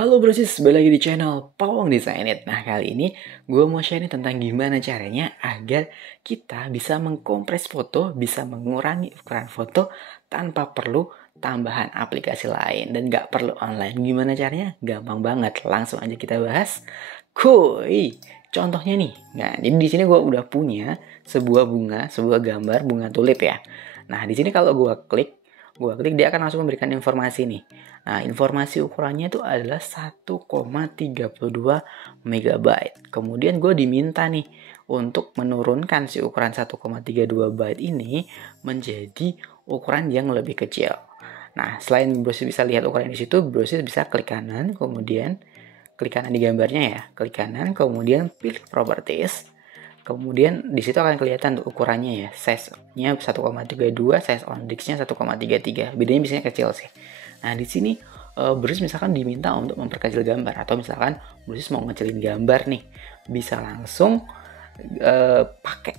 Halo brosis, balik lagi di channel Pawang Design It. Nah kali ini gue mau share tentang gimana caranya agar kita bisa mengkompres foto, bisa mengurangi ukuran foto tanpa perlu tambahan aplikasi lain dan gak perlu online. Gimana caranya? Gampang banget. Langsung aja kita bahas. Kuy, contohnya nih. Nah jadi di sini gue udah punya sebuah bunga, sebuah gambar bunga tulip ya. Nah di sini kalau gue klik dia akan langsung memberikan informasi nih. Nah, informasi ukurannya itu adalah 1,32 MB. Kemudian gue diminta nih untuk menurunkan si ukuran 1,32 byte ini menjadi ukuran yang lebih kecil. Nah, selain browser bisa lihat ukuran di situ, browser bisa klik kanan, kemudian klik kanan di gambarnya ya, klik kanan, kemudian pilih properties. Kemudian di situ akan kelihatan tuh ukurannya ya, size-nya 1,32, size on disk-nya 1,33. Bedanya biasanya kecil sih. Nah, di sini Bruce misalkan diminta untuk memperkecil gambar atau misalkan Bruce mau ngecilin gambar nih, bisa langsung pakai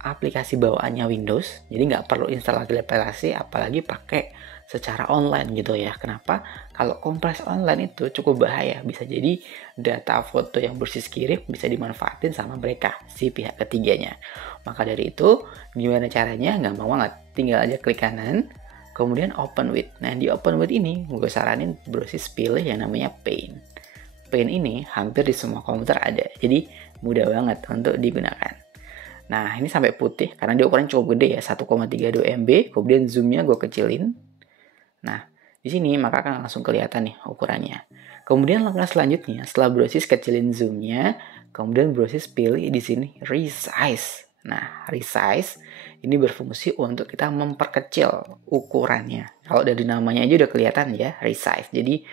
aplikasi bawaannya Windows. Jadi nggak perlu install lagi aplikasi, apalagi pakai secara online gitu ya. Kenapa? Kalau kompres online itu cukup bahaya. Bisa jadi data foto yang Brosys kirim bisa dimanfaatin sama mereka, si pihak ketiganya. Maka dari itu, gimana caranya? Gampang banget. Tinggal aja klik kanan, kemudian open with. Nah, di open with ini, gue saranin Brosys pilih yang namanya Paint. Paint ini hampir di semua komputer ada. Jadi, mudah banget untuk digunakan. Nah, ini sampai putih karena dia ukuran cukup gede ya, 1,32 MB. Kemudian zoomnya gue kecilin. Nah, di sini maka akan langsung kelihatan nih ukurannya. Kemudian langkah selanjutnya, setelah Brosys kecilin zoomnya, kemudian Brosys pilih di sini resize. Nah, resize ini berfungsi untuk kita memperkecil ukurannya. Kalau dari namanya aja udah kelihatan ya, resize. Jadi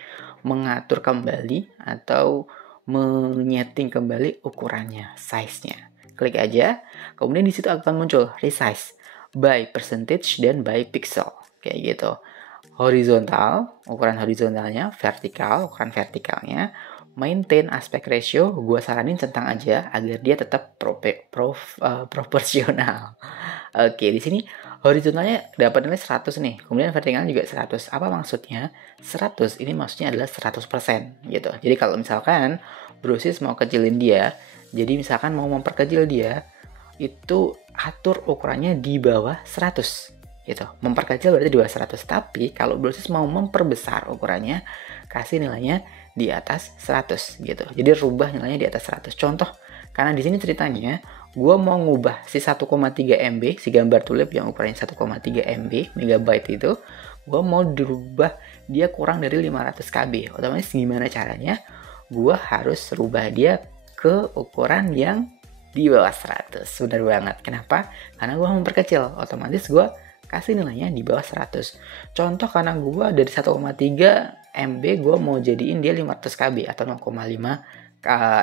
mengatur kembali atau menyeting kembali ukurannya, size-nya. Klik aja, kemudian di situ akan muncul resize by percentage dan by pixel, kayak gitu. Horizontal, ukuran horizontalnya, vertikal, ukuran vertikalnya, maintain aspect ratio, gue saranin centang aja agar dia tetap proporsional. Oke, di sini horizontalnya dapat nilai 100 nih, kemudian vertikalnya juga 100. Apa maksudnya? 100 ini maksudnya adalah 100% gitu. Jadi kalau misalkan Brosys mau kecilin dia, jadi misalkan mau memperkecil dia, itu atur ukurannya di bawah 100 gitu. Memperkecil berarti di bawah 100. Tapi kalau Brosys mau memperbesar ukurannya, kasih nilainya di atas 100 gitu. Jadi rubah nilainya di atas 100. Contoh, karena di sini ceritanya gue mau ngubah si 1,3 MB, si gambar tulip yang ukurannya 1,3 MB, megabyte itu, gue mau dirubah dia kurang dari 500 KB. Otomatis gimana caranya? Gue harus rubah dia ke ukuran yang di bawah 100. Benar banget. Kenapa? Karena gue memperkecil. Otomatis gue kasih nilainya di bawah 100. Contoh, karena gue dari 1,3 MB gue mau jadiin dia 500 KB atau 0,5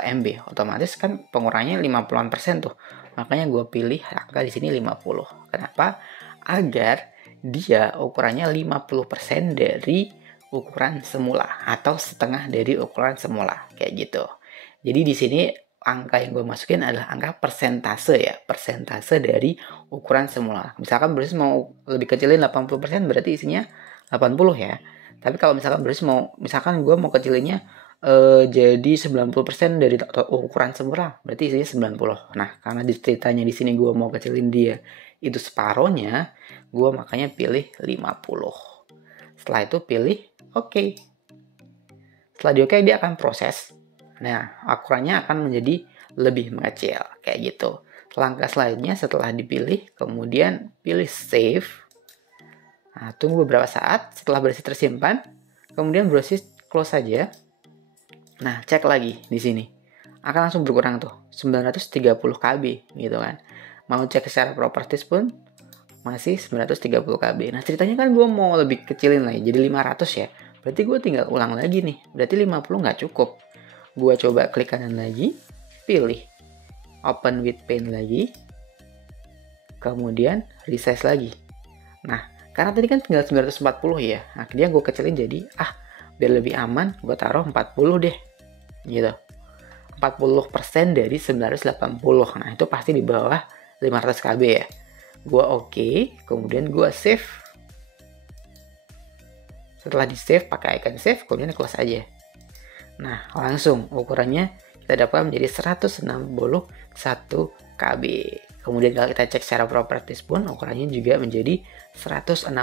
MB. Otomatis kan pengurangannya 50% tuh. Makanya gue pilih angka di sini 50. Kenapa? Agar dia ukurannya 50% dari ukuran semula atau setengah dari ukuran semula, kayak gitu. Jadi di sini angka yang gue masukin adalah angka persentase ya, persentase dari ukuran semula. Misalkan Brosys mau lebih kecilin 80%, berarti isinya 80 ya. Tapi kalau misalkan Brosys misalkan gue mau kecilinnya jadi 90% dari ukuran semula, berarti isinya 90. Nah, karena ceritanya di sini gue mau kecilin dia itu separohnya, gue makanya pilih 50. Setelah itu pilih oke. Setelah di oke, dia akan proses. Nah, ukurannya akan menjadi lebih mengecil, kayak gitu. Langkah selanjutnya setelah dipilih, kemudian pilih save. Nah, tunggu beberapa saat setelah Brosys tersimpan, kemudian Brosys close saja. Nah, cek lagi di sini. Akan langsung berkurang tuh, 930 KB gitu kan. Mau cek secara properties pun masih 930 KB. Nah, ceritanya kan gue mau lebih kecilin lagi, jadi 500 ya. Berarti gue tinggal ulang lagi nih. Berarti 50 nggak cukup. Gue coba klik kanan lagi, pilih open with paint lagi, kemudian resize lagi. Nah, karena tadi kan tinggal 940 ya, akhirnya gue kecilin jadi biar lebih aman gue taruh 40 deh gitu. 40% dari 980. Nah, itu pasti di bawah 500 KB ya. Gue oke, kemudian gue save. Setelah di save pakai icon save, kemudian close aja. Nah, langsung ukurannya kita dapat menjadi 161 KB. Kemudian kalau kita cek secara properties pun ukurannya juga menjadi 161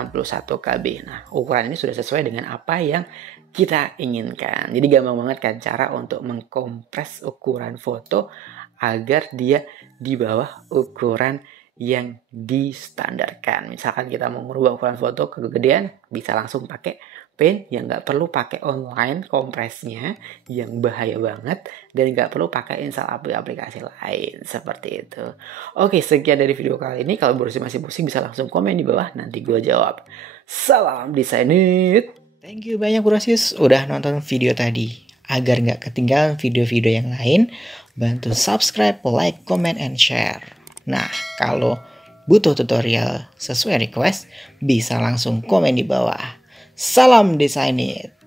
KB. Nah, ukuran ini sudah sesuai dengan apa yang kita inginkan. Jadi gampang banget kan cara untuk mengkompres ukuran foto agar dia di bawah ukuran yang distandarkan. Misalkan kita mau merubah ukuran foto kegedean, bisa langsung pakai Paint yang nggak perlu pakai online kompresnya, yang bahaya banget, dan nggak perlu pakai install aplikasi lain seperti itu. Oke, sekian dari video kali ini. Kalau masih pusing bisa langsung komen di bawah, nanti gue jawab. Salam Desainit. Thank you banyak Brosis udah nonton video tadi. Agar nggak ketinggalan video-video yang lain, bantu subscribe, like, comment, and share. Nah, kalau butuh tutorial sesuai request, bisa langsung komen di bawah. Salam Desainit.